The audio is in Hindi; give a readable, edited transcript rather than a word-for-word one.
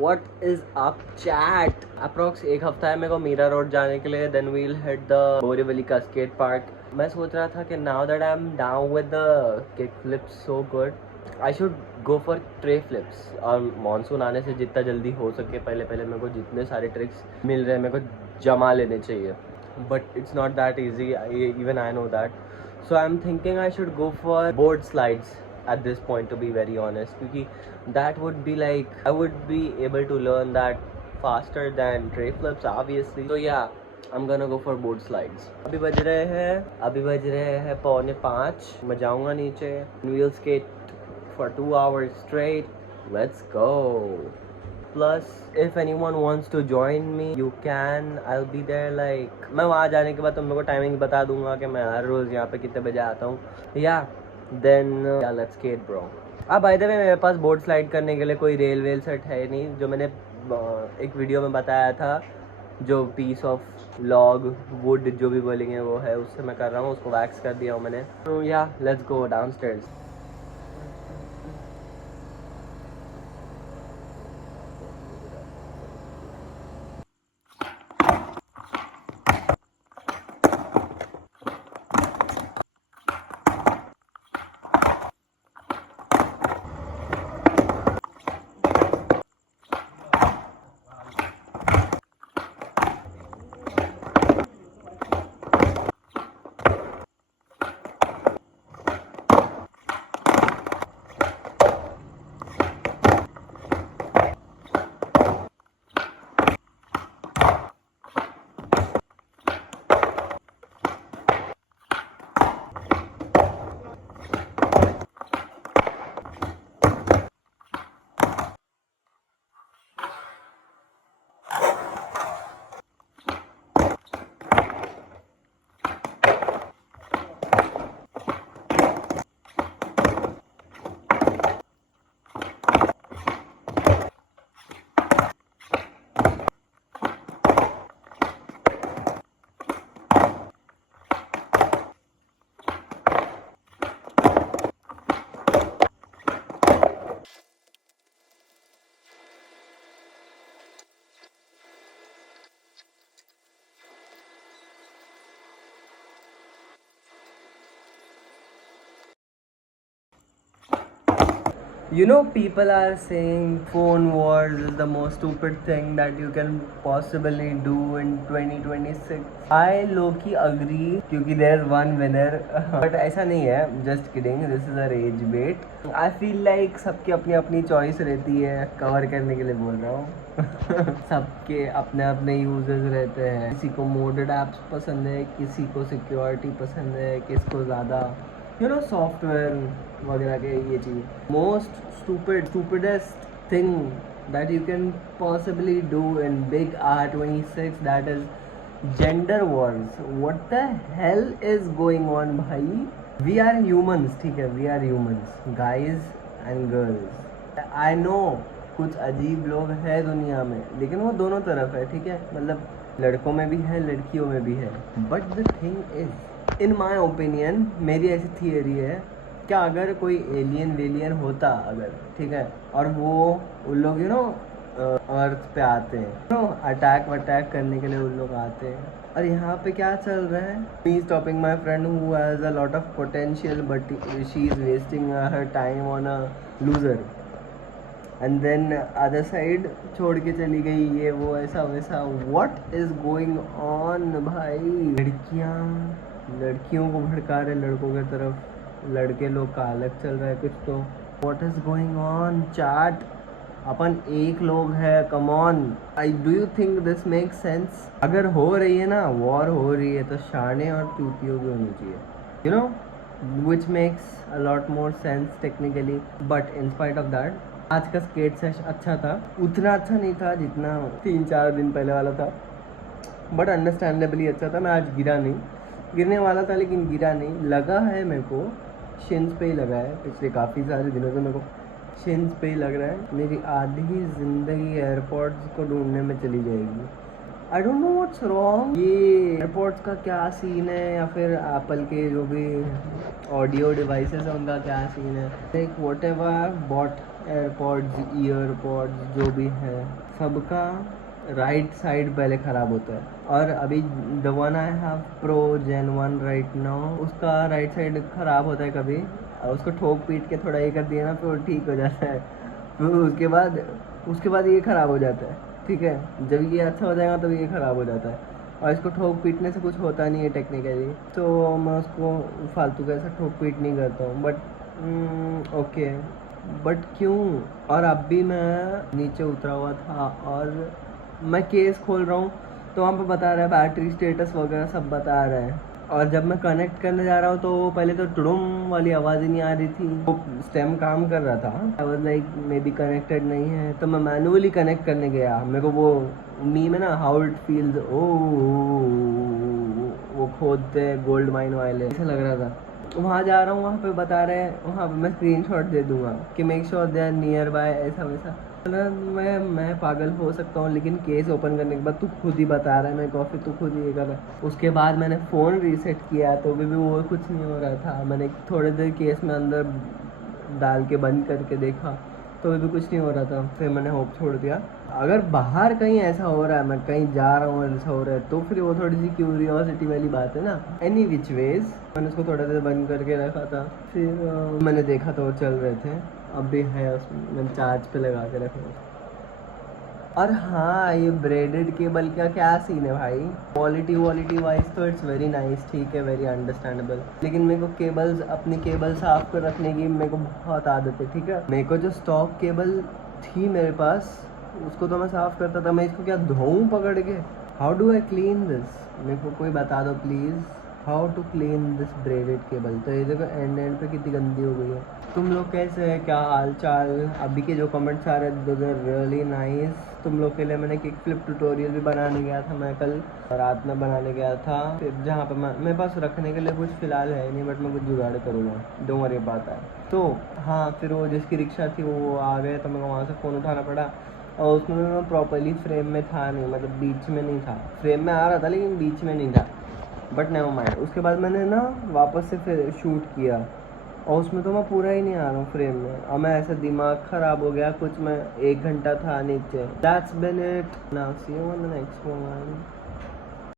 What is up chat? Approx एक हफ्ता है मेरे को मीरा रोड जाने के लिए. Then we'll hit the Borivali का स्केट पार्क. मैं सोच रहा था कि now that I am down with the kick flips so good, I should go for tre flips. और मानसून आने से जितना जल्दी हो सके पहले पहले मेरे को जितने सारे ट्रिक्स मिल रहे हैं मेरे को जमा लेने चाहिए. But it's not that easy, even I know that. So I am thinking I should go for board slides at this point, to be very honest, क्योंकि that would be like I would be able to learn that faster than tray flips obviously. So yeah, I'm gonna go for board slides. अभी बज रहे हैं 4:45. मैं जाऊँगा नीचे. We'll skate for 2 hours straight. Let's go. Plus if anyone wants to join me, you can. I'll be there. Like मैं वहाँ जाने के बाद तुम लोग को टाइमिंग बता दूंगा कि मैं हर रोज़ यहाँ पे कितने बजे आता हूँ. Yeah. Then let's skate bro. By the way मेरे पास बोर्ड स्लाइड करने के लिए कोई रेल वेल सेट है नहीं. जो मैंने एक वीडियो में बताया था, जो पीस ऑफ लॉग वुड जो भी बोलेंगे वो है, उससे मैं कर रहा हूँ. उसको वैक्स कर दिया हूँ मैंने. तो या let's go downstairs. You know, people are saying phone wars is the most stupid thing that you can possibly do in 2026. I low-key agree क्योंकि there's one winner. But ऐसा नहीं है, just kidding, this is a rage bait. I feel like सबकी अपनी अपनी choice रहती है. कवर करने के लिए बोल रहा हूँ. सबके अपने अपने यूजर्स रहते हैं. किसी को मोडेड एप्स पसंद है, किसी को सिक्योरिटी पसंद है, किसको ज़्यादा सॉफ्टवेयर वगैरह के ये चाहिए. Most stupidest thing that you can possibly do in big R26, that is gender wars. What the hell is going on भाई? We are humans, ठीक है, we are humans, guys and girls. I know कुछ अजीब लोग हैं दुनिया में, लेकिन वो दोनों तरफ है, ठीक है. मतलब लड़कों में भी है, लड़कियों में भी है. But the thing is, in my opinion, मेरी ऐसी थियरी है, क्या अगर कोई एलियन वेलियन होता अगर, ठीक है, और वो उन लोग अर्थ पे आते हैं, अटैक वटैक करने के लिए उन लोग आते हैं, और यहाँ पे क्या चल रहा है? Me stopping my friend who has a lot of potential but she is wasting her time on a loser. And then other side छोड़ के चली गई, ये वो ऐसा वैसा. व्हाट इज़ गोइंग ऑन भाई? लड़कियों को भड़का रहे लड़कों की तरफ, लड़के लोग का अलग चल रहा है कुछ. तो what is going on chat? अपन एक लोग है, come on. I do you think this make sense? अगर हो रही है ना, वॉर हो रही है, तो शाने और चूतियों की होनी चाहिए, you know, which makes a lot more sense technically. But in spite of that, आज का स्केट सेशन अच्छा था. उतना अच्छा नहीं था जितना 3-4 दिन पहले वाला था, बट अंडरस्टैंडेबली अच्छा था. मैं आज गिरा नहीं, गिरने वाला था लेकिन गिरा नहीं. लगा है मेरे को शिन्स पे ही लगा है. पिछले काफ़ी सारे दिनों से मेरे को शिन्स पे ही लग रहा है. मेरी आधी ज़िंदगी एयरपोर्ट्स को ढूंढने में चली जाएगी. I don't know what's wrong. ये एयरपोर्ट्स का क्या सीन है, या फिर एप्पल के जो भी ऑडियो डिवाइसेस हैं उनका क्या सीन है. Like whatever bought AirPods, EarPods जो भी है, सबका राइट साइड पहले ख़राब होता है। और अभी the one I have Pro Gen 1 right now, उसका राइट साइड ख़राब होता है कभी, और उसको ठोक पीट के थोड़ा ये कर दिया ना, फिर वो ठीक हो जाता है। फिर उसके बाद ये ख़राब हो जाता है, ठीक है। जब ये अच्छा हो जाएगा तब ये ख़राब हो जाता है, और इसको ठोक पीटने से कुछ होता नहीं है टेक्निकली, तो मैं उसको फालतू का ऐसा ठोक पीट नहीं करता हूँ। बट ओके, बट क्यों? और अब भी मैं नीचे उतरा हुआ था और मैं केस खोल रहा हूँ, तो वहाँ पे बता रहा है बैटरी स्टेटस वगैरह सब बता रहा है। और जब मैं कनेक्ट करने जा रहा हूँ तो पहले तो टुडुम वाली आवाज़ ही नहीं आ रही थी, वो स्टेम काम कर रहा था। I was like may be connected नहीं है, तो मैं मैनुअली कनेक्ट करने गया। मेरे को वो मीम है ना, हाउ इट फील्स, ओ वो खोदते गोल्ड माइन वाले, ऐसा लग रहा था। वहाँ जा रहा हूँ, वहाँ पे बता रहे हैं, वहाँ पे मैं स्क्रीनशॉट दे दूंगा कि make sure they are nearby, ऐसा वैसा। मैं पागल हो सकता हूँ, लेकिन केस ओपन करने के बाद तू खुद ही बता रहा है मैं कॉफ़ी, तू खुद ही ये कर रहा है। उसके बाद मैंने फ़ोन रीसेट किया तो भी वो कुछ नहीं हो रहा था। मैंने थोड़ी देर केस में अंदर डाल के बंद करके देखा तो भी कुछ नहीं हो रहा था। फिर मैंने होप छोड़ दिया। अगर बाहर कहीं ऐसा हो रहा है, मैं कहीं जा रहा हूँ ऐसा हो रहा है, तो फिर वो थोड़ी सी क्यूरियोसिटी वाली बात है ना। एनी विच वेज मैंने उसको थोड़ा देर बंद करके रखा था, फिर मैंने देखा तो वो चल रहे थे। अब भी है उसमें, मैंने चार्ज पे लगा के रखा है। और हाँ, ये ब्रेडेड केबल का क्या सीन है भाई? क्वालिटी वाइज तो इट्स वेरी नाइस, ठीक है, वेरी अंडरस्टैंडेबल, लेकिन मेरे को केबल्स, अपनी केबल साफ कर रखने की मेरे को बहुत आदत है, ठीक है। मेरे को जो स्टॉक केबल थी मेरे पास, उसको तो मैं साफ़ करता था। मैं इसको क्या धोऊं पकड़ के? How do I clean this? मेरे को कोई बता दो please, how to clean this braided cable. तो ये देखो एंड पे कितनी गंदी हो गई है। तुम लोग कैसे हैं, क्या हाल चाल? अभी के जो कमेंट्स आ रहे हैं दोज आर रियली नाइस। तुम लोग के लिए मैंने किक फ्लिप ट्यूटोरियल भी बनाने गया था, मैं कल रात में बनाने गया था, फिर जहाँ पे मेरे पास रखने के लिए कुछ फ़िलहाल है नहीं, बट मैं कुछ जुगाड़ करूँगा, डोंट वरी अबाउट दैट। तो हाँ, फिर वो जिसकी रिक्शा थी वो आ गए, तो मेरे को वहाँ से फ़ोन उठाना पड़ा। और उसमें मैं प्रॉपरली फ्रेम में था नहीं, मतलब बीच में नहीं था। फ्रेम में आ रहा था लेकिन बीच में नहीं था, बट नेवर माइंड। उसके बाद मैंने ना वापस से फिर शूट किया, और उसमें तो मैं पूरा ही नहीं आ रहा हूँ फ्रेम में। और मैं ऐसा दिमाग ख़राब हो गया कुछ, मैं 1 घंटा था नीचे। That's been it, now see you on the next one.